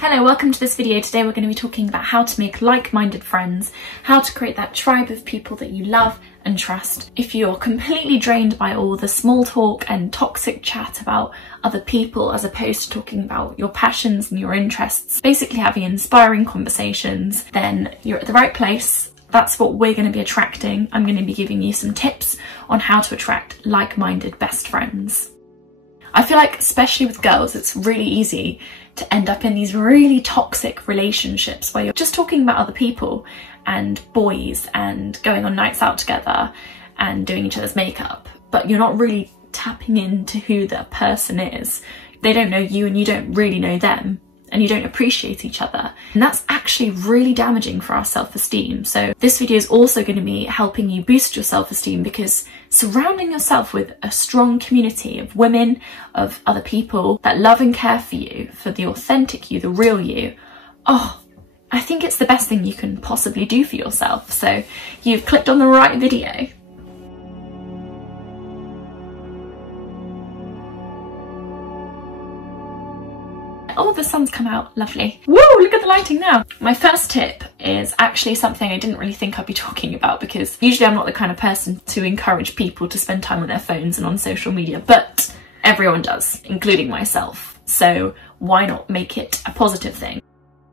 Hello, welcome to this video. Today we're going to be talking about how to make like-minded friends, how to create that tribe of people that you love and trust. If you're completely drained by all the small talk and toxic chat about other people as opposed to talking about your passions and your interests, basically having inspiring conversations, then you're at the right place. That's what we're going to be attracting. I'm going to be giving you some tips on how to attract like-minded best friends. I feel like, especially with girls, it's really easy to end up in these really toxic relationships where you're just talking about other people and boys and going on nights out together and doing each other's makeup, but you're not really tapping into who the person is. They don't know you and you don't really know them, and you don't appreciate each other. And that's actually really damaging for our self-esteem. So this video is also going to be helping you boost your self-esteem, because surrounding yourself with a strong community of women, of other people that love and care for you, for the authentic you, the real you, I think it's the best thing you can possibly do for yourself. So you've clicked on the right video. Oh, the sun's come out, lovely. Woo, look at the lighting now. My first tip is actually something I didn't really think I'd be talking about, because usually I'm not the kind of person to encourage people to spend time on their phones and on social media, but everyone does, including myself. So why not make it a positive thing?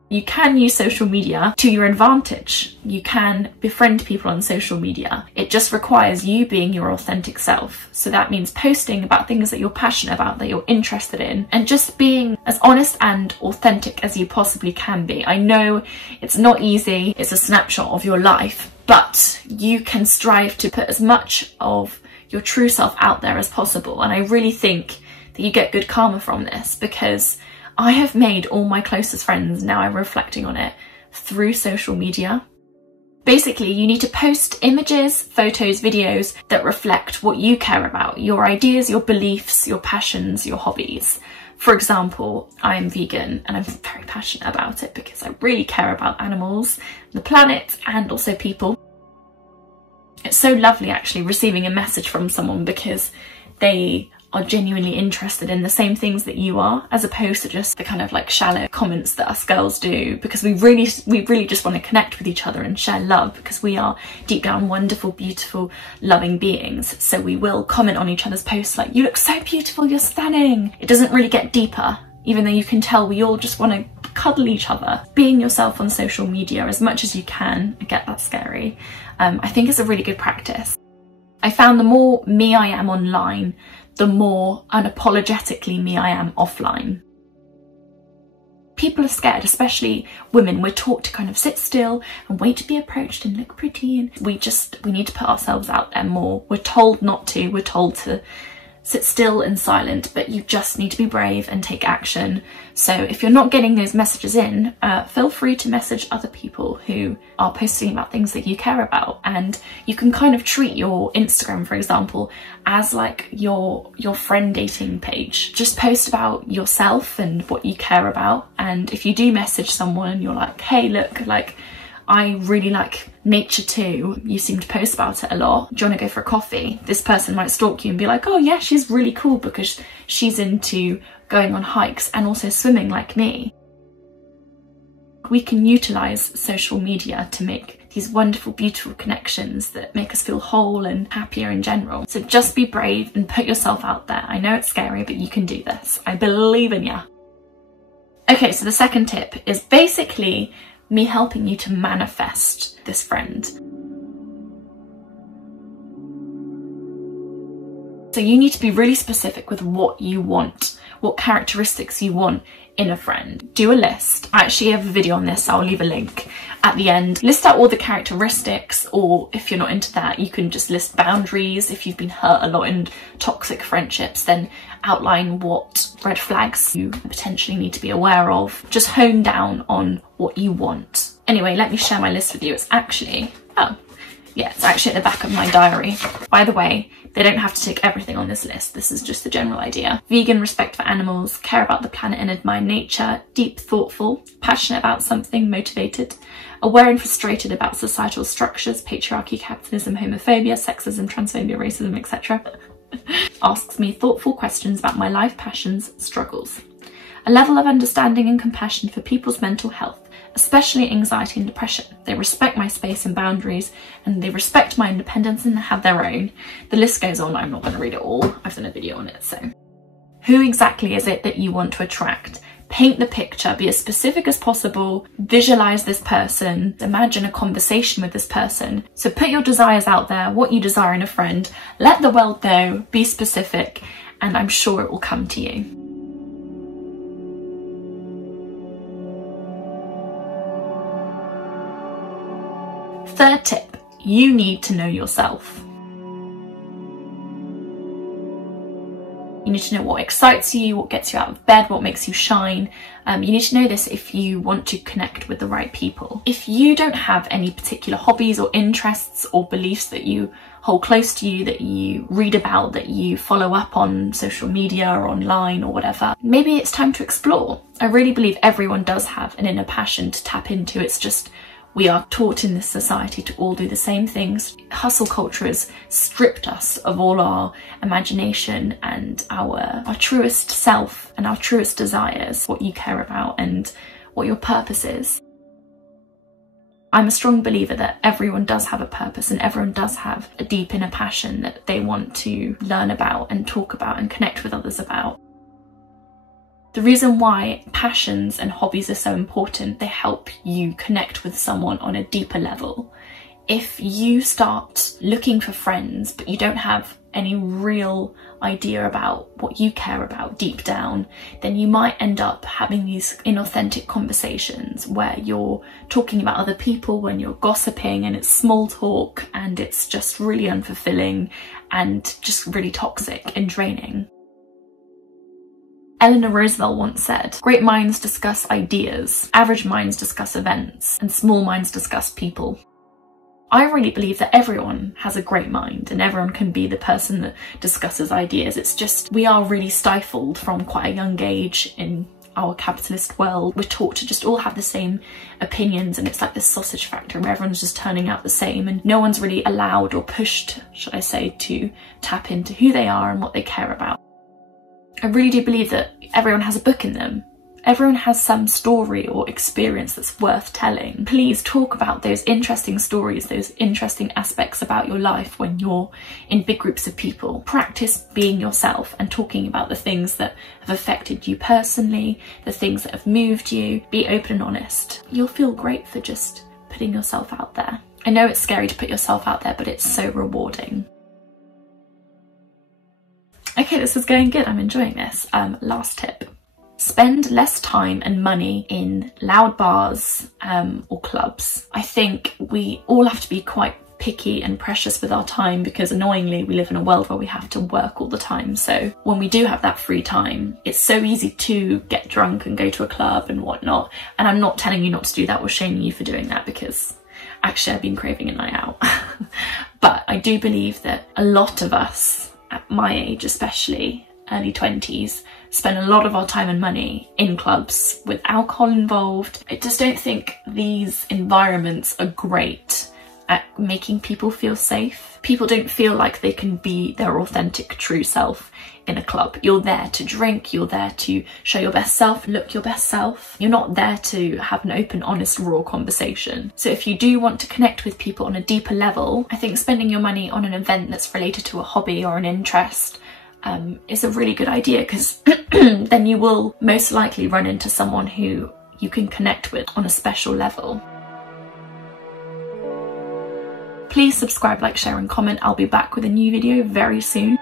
You can use social media to your advantage. You can befriend people on social media. It just requires you being your authentic self. So that means posting about things that you're passionate about, that you're interested in, and just being as honest and authentic as you possibly can be. I know it's not easy, it's a snapshot of your life, but you can strive to put as much of your true self out there as possible. And I really think that you get good karma from this, because I have made all my closest friends, now I'm reflecting on it, through social media. Basically, you need to post images, photos, videos that reflect what you care about, your ideas, your beliefs, your passions, your hobbies. For example, I'm vegan and I'm very passionate about it because I really care about animals, the planet, and also people. It's so lovely actually receiving a message from someone because they are genuinely interested in the same things that you are, as opposed to just the kind of like shallow comments that us girls do, because we really just want to connect with each other and share love, because we are deep down wonderful, beautiful, loving beings. So we will comment on each other's posts like, you look so beautiful, you're stunning. It doesn't really get deeper, even though you can tell we all just want to cuddle each other. Being yourself on social media as much as you can, I get that's scary, I think it's a really good practice. I found the more me I am online, the more unapologetically me I am offline. People are scared, especially women. We're taught to kind of sit still and wait to be approached and look pretty, and we need to put ourselves out there more. We're told not to, we're told to sit still and silent, but you just need to be brave and take action. So if you're not getting those messages in, feel free to message other people who are posting about things that you care about. And you can kind of treat your Instagram, for example, as like your friend dating page. Just post about yourself and what you care about. And if you do message someone and you're like, hey, look, like, I really like nature too, you seem to post about it a lot, do you want to go for a coffee? This person might stalk you and be like, oh yeah, she's really cool because she's into going on hikes and also swimming like me. We can utilise social media to make these wonderful, beautiful connections that make us feel whole and happier in general. So just be brave and put yourself out there. I know it's scary, but you can do this. I believe in you. Okay, so the second tip is basically me helping you to manifest this friend. So you need to be really specific with what you want, what characteristics you want in a friend. Do a list. I actually have a video on this, I'll leave a link at the end. List out all the characteristics, or if you're not into that, you can just list boundaries. If you've been hurt a lot in toxic friendships, then outline what red flags you potentially need to be aware of. Just hone down on what you want. Anyway, let me share my list with you. It's actually at the back of my diary. By the way, they don't have to tick everything on this list. This is just the general idea. Vegan, respect for animals, care about the planet and admire nature, deep, thoughtful, passionate about something, motivated, aware and frustrated about societal structures, patriarchy, capitalism, homophobia, sexism, transphobia, racism, etc. Asks me thoughtful questions about my life, passions, struggles. a level of understanding and compassion for people's mental health, especially anxiety and depression. They respect my space and boundaries, and they respect my independence and have their own. The list goes on. I'm not going to read it all. I've done a video on it. So who exactly is it that you want to attract? Paint the picture, be as specific as possible, visualize this person, imagine a conversation with this person. So put your desires out there, what you desire in a friend, let the world know, be specific, and I'm sure it will come to you. Third tip, you need to know yourself. You need to know what excites you, what gets you out of bed, what makes you shine. You need to know this if you want to connect with the right people. If you don't have any particular hobbies or interests or beliefs that you hold close to you, that you read about, that you follow up on social media or online or whatever, maybe it's time to explore. I really believe everyone does have an inner passion to tap into. It's just we are taught in this society to all do the same things. Hustle culture has stripped us of all our imagination and our truest self and our truest desires, what you care about and what your purpose is. I'm a strong believer that everyone does have a purpose and everyone does have a deep inner passion that they want to learn about and talk about and connect with others about. The reason why passions and hobbies are so important, they help you connect with someone on a deeper level. If you start looking for friends, but you don't have any real idea about what you care about deep down, then you might end up having these inauthentic conversations where you're talking about other people, when you're gossiping, and it's small talk and it's just really unfulfilling and just really toxic and draining. Eleanor Roosevelt once said, "Great minds discuss ideas, average minds discuss events, and small minds discuss people." I really believe that everyone has a great mind and everyone can be the person that discusses ideas. It's just we are really stifled from quite a young age in our capitalist world. We're taught to just all have the same opinions, and it's like this sausage factory where everyone's just turning out the same and no one's really allowed or pushed, should I say, to tap into who they are and what they care about. I really do believe that everyone has a book in them. Everyone has some story or experience that's worth telling. Please talk about those interesting stories, those interesting aspects about your life when you're in big groups of people. Practice being yourself and talking about the things that have affected you personally, the things that have moved you. Be open and honest. You'll feel great for just putting yourself out there. I know it's scary to put yourself out there, but it's so rewarding. Okay, this is going good. I'm enjoying this. Last tip. Spend less time and money in loud bars or clubs. I think we all have to be quite picky and precious with our time because annoyingly we live in a world where we have to work all the time. So when we do have that free time, it's so easy to get drunk and go to a club and whatnot. And I'm not telling you not to do that or shaming you for doing that, because actually I've been craving a night out. But I do believe that a lot of us, at my age especially, early 20s, spend a lot of our time and money in clubs with alcohol involved. I just don't think these environments are great at making people feel safe. People don't feel like they can be their authentic true self in a club. You're there to drink, you're there to show your best self, look your best self. You're not there to have an open, honest, raw conversation. So if you do want to connect with people on a deeper level, I think spending your money on an event that's related to a hobby or an interest is a really good idea, because then you will most likely run into someone who you can connect with on a special level. Please subscribe, like, share and comment. I'll be back with a new video very soon.